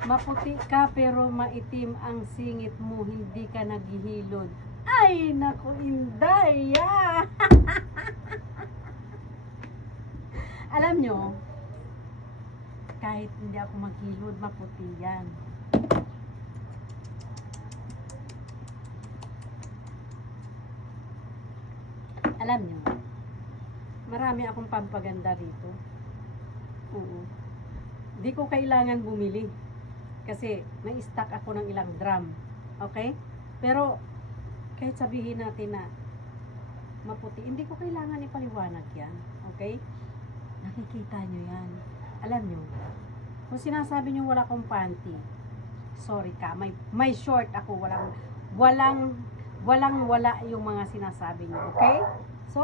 Maputi ka pero maitim ang singit mo, hindi ka naghihilod. Ay, naku, Inday! Ah! Alam nyo, kahit hindi ako maghilod, maputi yan. Alam nyo, marami akong pampaganda rito. Oo. Di ko kailangan bumili. Kasi may stock ako ng ilang drum. Okay? Pero, kahit sabihin natin na maputi, hindi ko kailangan ipaliwanag yan. Okay? Nakikita nyo yan. Alam nyo, kung sinasabi nyo wala akong panty, sorry ka, may short ako, wala yung mga sinasabi nyo. Okay? So,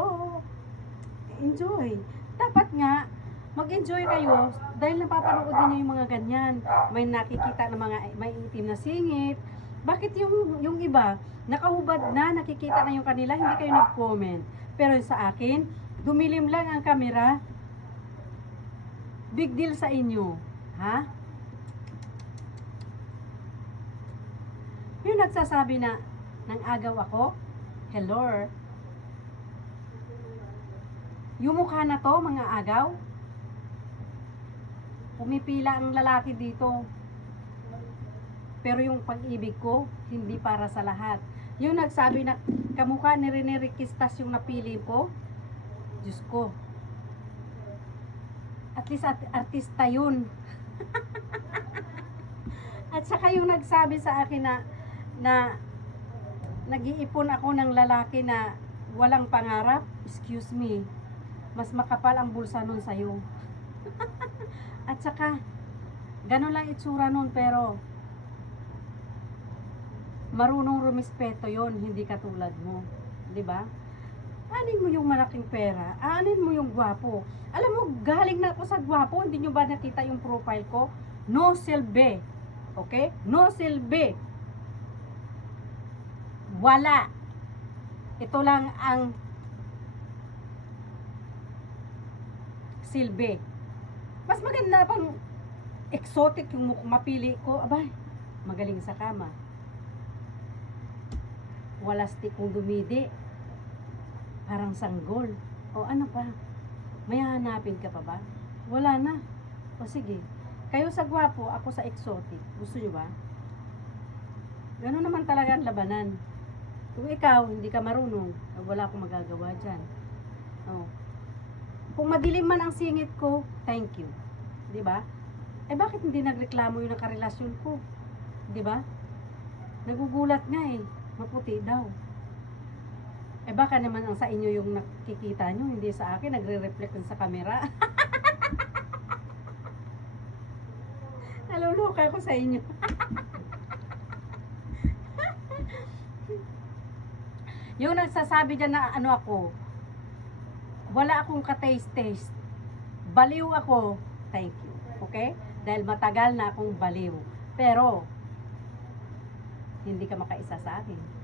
enjoy. Dapat nga, mag-enjoy kayo dahil napapanood niyo yung mga ganyan. May nakikita na mga may itim na singit. Bakit yung iba, nakahubad na, nakikita na yung kanila, hindi kayo nag-comment. Pero sa akin, dumilim lang ang camera. Big deal sa inyo. Ha? Yung nagsasabi na nang agaw ako, hello. Yung mukha na to, mga agaw, pumipila ang lalaki dito. Pero yung pag-ibig ko, hindi para sa lahat. Yung nagsabi na kamukha ni Rene Requestas yung napili ko, Diyos ko. At least artista yun. At saka yung nagsabi sa akin na nag-iipon ako ng lalaki na walang pangarap, excuse me, mas makapal ang bulsa nun sa'yo. At saka, ganun lang itsura nun, pero marunong rumispeto yon, hindi katulad mo. Diba? Anin mo yung malaking pera, anin mo yung gwapo. Alam mo, galing na ako sa gwapo, hindi nyo ba nakita yung profile ko? No silbi. Okay? No silbi. Wala. Ito lang ang silbi. Mas maganda pang exotic yung mapili ko. Abay, magaling sa kama. Walastik kong dumidi. Parang sanggol. O ano pa? May hanapin ka pa ba? Wala na. O sige. Kayo sa gwapo, ako sa exotic. Gusto nyo ba? Ganun naman talaga ang labanan. Kung ikaw, hindi ka marunong, wala akong magagawa dyan. O. Kung madilim man ang singit ko, thank you. Diba? Eh bakit hindi nagreklamo yung nakarelasyon ko? Diba? Nagugulat nga eh. Maputi daw. Eh baka naman ang sa inyo yung nakikita nyo, hindi sa akin, nagre-reflect sa camera. Naluluka ko sa inyo. Yung nagsasabi dyan na ano ako, wala akong ka-taste-taste. Baliw ako, thank you. Okay? Dahil matagal na akong baliw. Pero, hindi ka makaisa sa akin.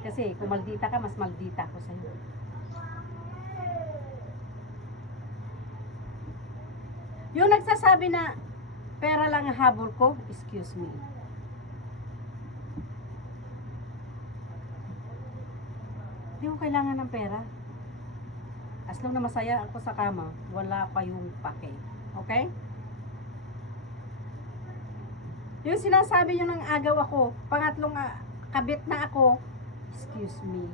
Kasi kung maldita ka, mas maldita ako sa'yo. Yung nagsasabi na pera lang ang habol ko, excuse me. Hindi ko kailangan ng pera. As long na masaya ako sa kama, wala pa yung pake. Okay? Yung sinasabi nyo ng agaw ako, pangatlong kabit na ako, excuse me.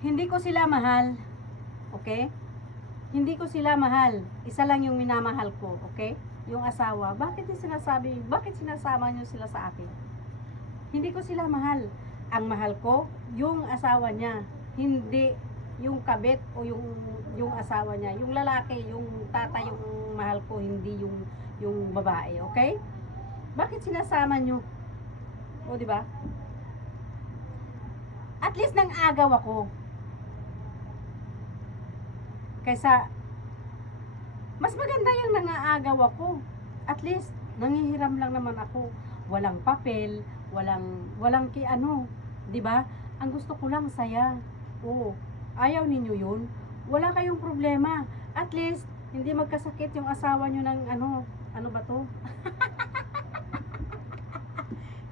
Hindi ko sila mahal. Okay? Hindi ko sila mahal. Isa lang yung minamahal ko. Okay? Yung asawa. Bakit sinasama nyo sila sa akin? Hindi ko sila mahal. Ang mahal ko, yung asawa niya. Hindi yung kabit o yung asawa niya. Yung lalaki, yung tata, yung mahal ko, hindi yung babae. Okay? Bakit sinasama nyo? O, di ba? At least nang agaw ako. Kaysa, mas maganda yung nangaagaw ako. At least, nangihiram lang naman ako. Walang papel, walang ano. Di ba? Ang gusto ko lang saya. Oo. Ayaw ninyo yun. Wala kayong problema. At least, Hindi magkasakit yung asawa nyo ng ano ba to?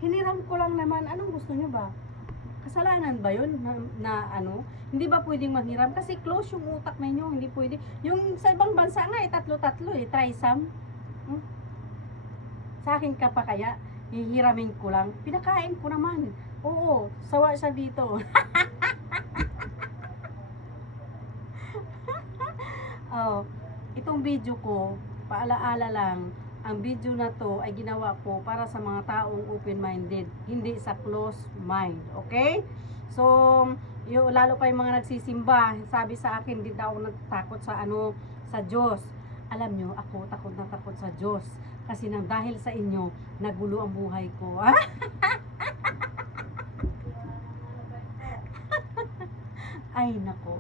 Hiniram ko lang naman. Anong gusto nyo ba? Kasalanan ba yun na ano? Hindi ba pwedeng manghiram? Kasi close yung utak ninyo. Hindi pwede. Yung sa ibang bansa nga, tatlo-tatlo trisam. Hmm? Sa akin ka pa kaya, hihiramin ko lang. Pinakain ko naman. Oo, sawa siya dito. Oh, itong video ko, paalaala lang, ang video na to ay ginawa ko para sa mga taong open-minded, hindi sa closed mind, okay? So, lalo pa yung mga nagsisimba, sabi sa akin, hindi daw ako natatakot sa sa Diyos. Alam nyo, ako takot na takot sa Diyos. Kasi nang dahil sa inyo, nagulo ang buhay ko. Ay, nako.